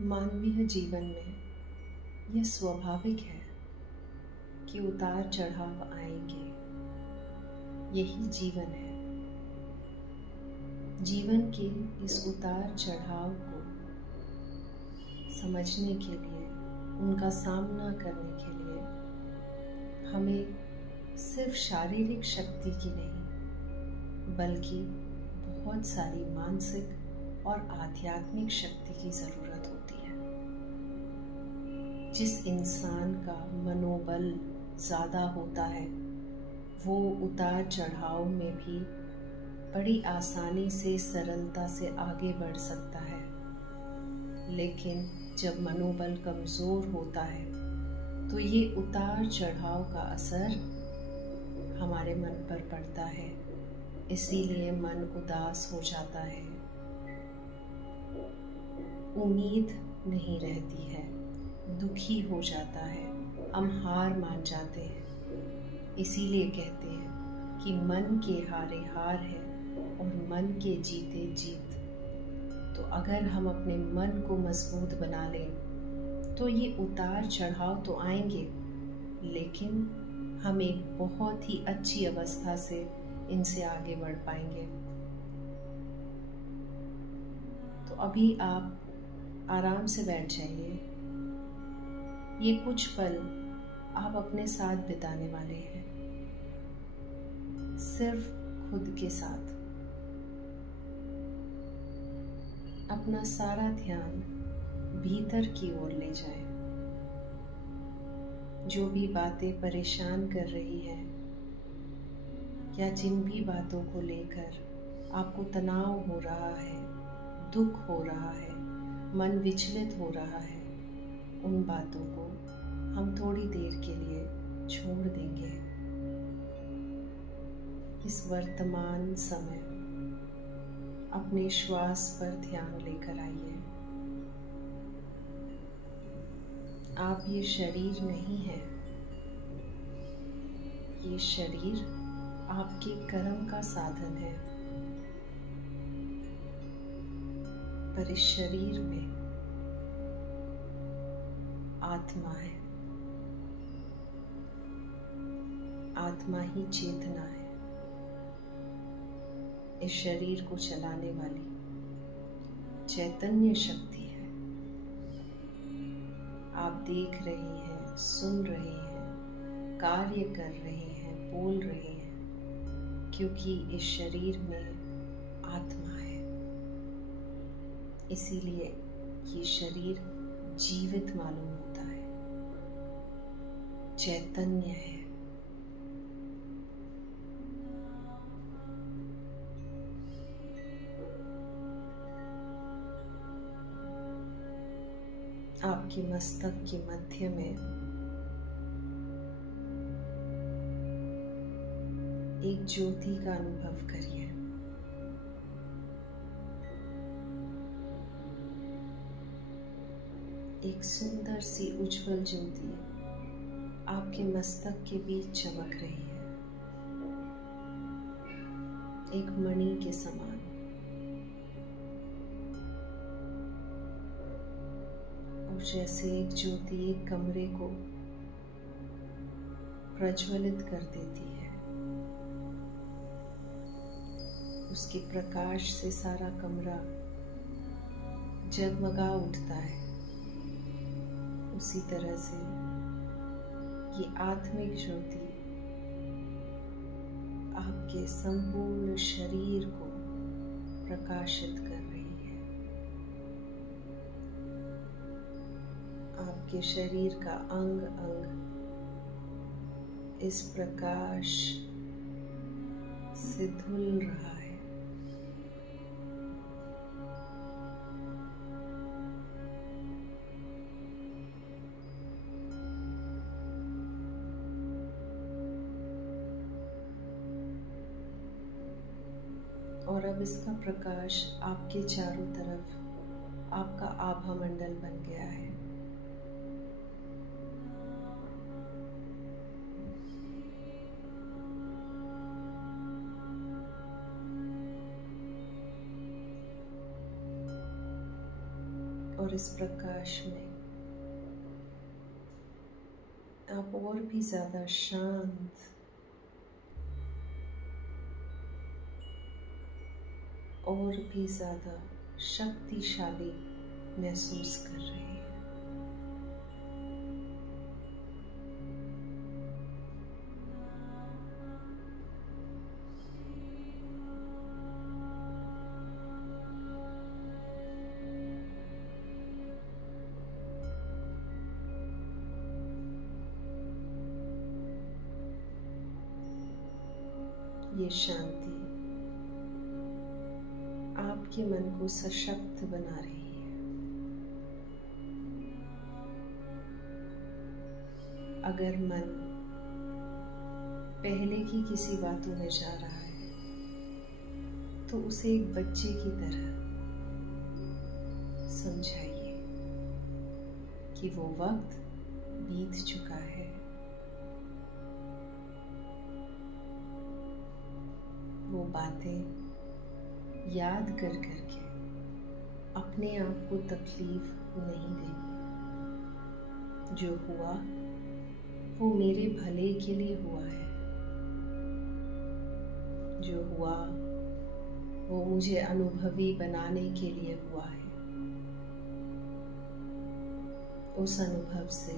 मानवीय जीवन में यह स्वाभाविक है कि उतार चढ़ाव आएंगे। यही जीवन है। जीवन के इस उतार चढ़ाव को समझने के लिए, उनका सामना करने के लिए हमें सिर्फ शारीरिक शक्ति की नहीं बल्कि बहुत सारी मानसिक और आध्यात्मिक शक्ति की ज़रूरत होती है। जिस इंसान का मनोबल ज़्यादा होता है वो उतार चढ़ाव में भी बड़ी आसानी से, सरलता से आगे बढ़ सकता है। लेकिन जब मनोबल कमज़ोर होता है तो ये उतार चढ़ाव का असर हमारे मन पर पड़ता है। इसीलिए मन उदास हो जाता है, उम्मीद नहीं रहती है, दुखी हो जाता है, हम हार मान जाते हैं। इसीलिए कहते हैं कि मन के हारे हार है और मन के जीते जीत। तो अगर हम अपने मन को मजबूत बना लें तो ये उतार चढ़ाव तो आएंगे, लेकिन हम एक बहुत ही अच्छी अवस्था से इनसे आगे बढ़ पाएंगे। तो अभी आप आराम से बैठ जाइए। ये कुछ पल आप अपने साथ बिताने वाले हैं, सिर्फ खुद के साथ। अपना सारा ध्यान भीतर की ओर ले जाएं। जो भी बातें परेशान कर रही हैं या जिन भी बातों को लेकर आपको तनाव हो रहा है, दुख हो रहा है, मन विचलित हो रहा है, उन बातों को हम थोड़ी देर के लिए छोड़ देंगे। इस वर्तमान समय अपने श्वास पर ध्यान लेकर आइए। आप ये शरीर नहीं है, ये शरीर आपके कर्म का साधन है। पर इस शरीर में आत्मा है। आत्मा ही चेतना है, इस शरीर को चलाने वाली चैतन्य शक्ति है। आप देख रहे हैं, सुन रहे हैं, कार्य कर रहे हैं, बोल रहे हैं, क्योंकि इस शरीर में आत्मा है। इसीलिए ये शरीर जीवित मालूम होता है, चैतन्य है। आपके मस्तक के मध्य में एक ज्योति का अनुभव करिए। एक सुंदर सी उज्जवल ज्योति आपके मस्तक के बीच चमक रही है, एक मणि के समान। और जैसे एक ज्योति एक कमरे को प्रज्वलित कर देती है, उसके प्रकाश से सारा कमरा जगमगा उठता है, उसी तरह से ये आत्मिक ज्योति आपके संपूर्ण शरीर को प्रकाशित कर रही है। आपके शरीर का अंग अंग इस प्रकाश से धुल रहा है। और अब इसका प्रकाश आपके चारों तरफ आपका आभा मंडल बन गया है। और इस प्रकाश में आप और भी ज़्यादा शांत और भी ज़्यादा शक्तिशाली महसूस कर रहे हैं। ये शांति आपके मन को सशक्त बना रही है। अगर मन पहले की किसी बातों में जा रहा है तो उसे एक बच्चे की तरह समझाइए कि वो वक्त बीत चुका है। वो बातें याद कर करके अपने आप को तकलीफ नहीं देनी। जो हुआ वो मेरे भले के लिए हुआ है। जो हुआ वो मुझे अनुभवी बनाने के लिए हुआ है। उस अनुभव से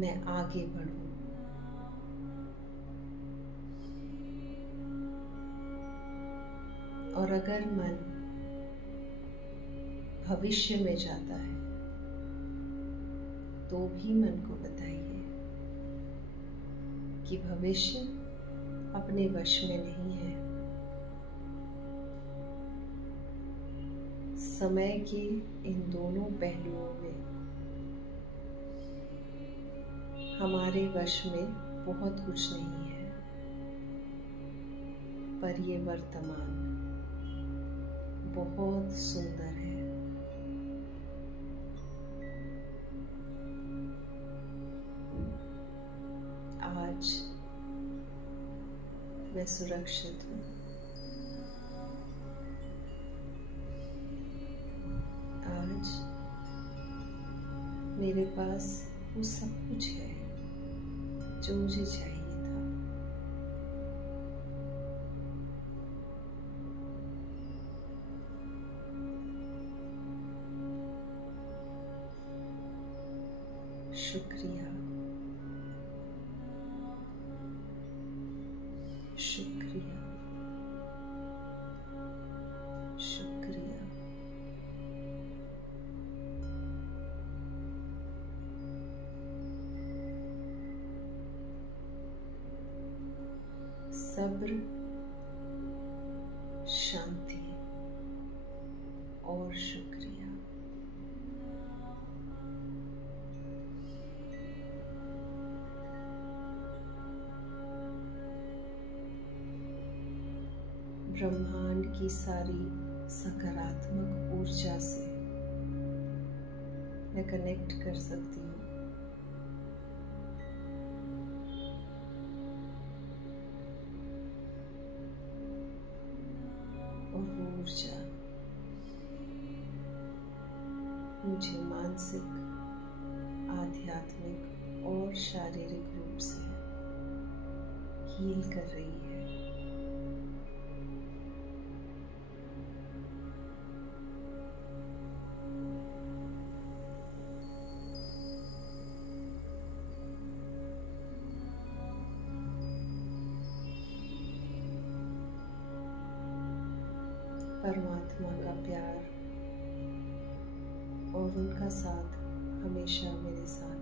मैं आगे बढ़ूं। और अगर मन भविष्य में जाता है तो भी मन को बताइए कि भविष्य अपने वश में नहीं है। समय के इन दोनों पहलुओं में हमारे वश में बहुत कुछ नहीं है, पर ये वर्तमान बहुत सुंदर है। आज मैं सुरक्षित हूँ। आज मेरे पास वो सब कुछ है जो मुझे चाहिए था। शुक्रिया, शुक्रिया, शुक्रिया। सब्र, शांति और शुक्रिया। ब्रह्मांड की सारी सकारात्मक ऊर्जा से मैं कनेक्ट कर सकती हूँ। और वो ऊर्जा मुझे मानसिक, आध्यात्मिक और शारीरिक रूप से हील कर रही है। परमात्मा का प्यार और उनका साथ हमेशा मेरे साथ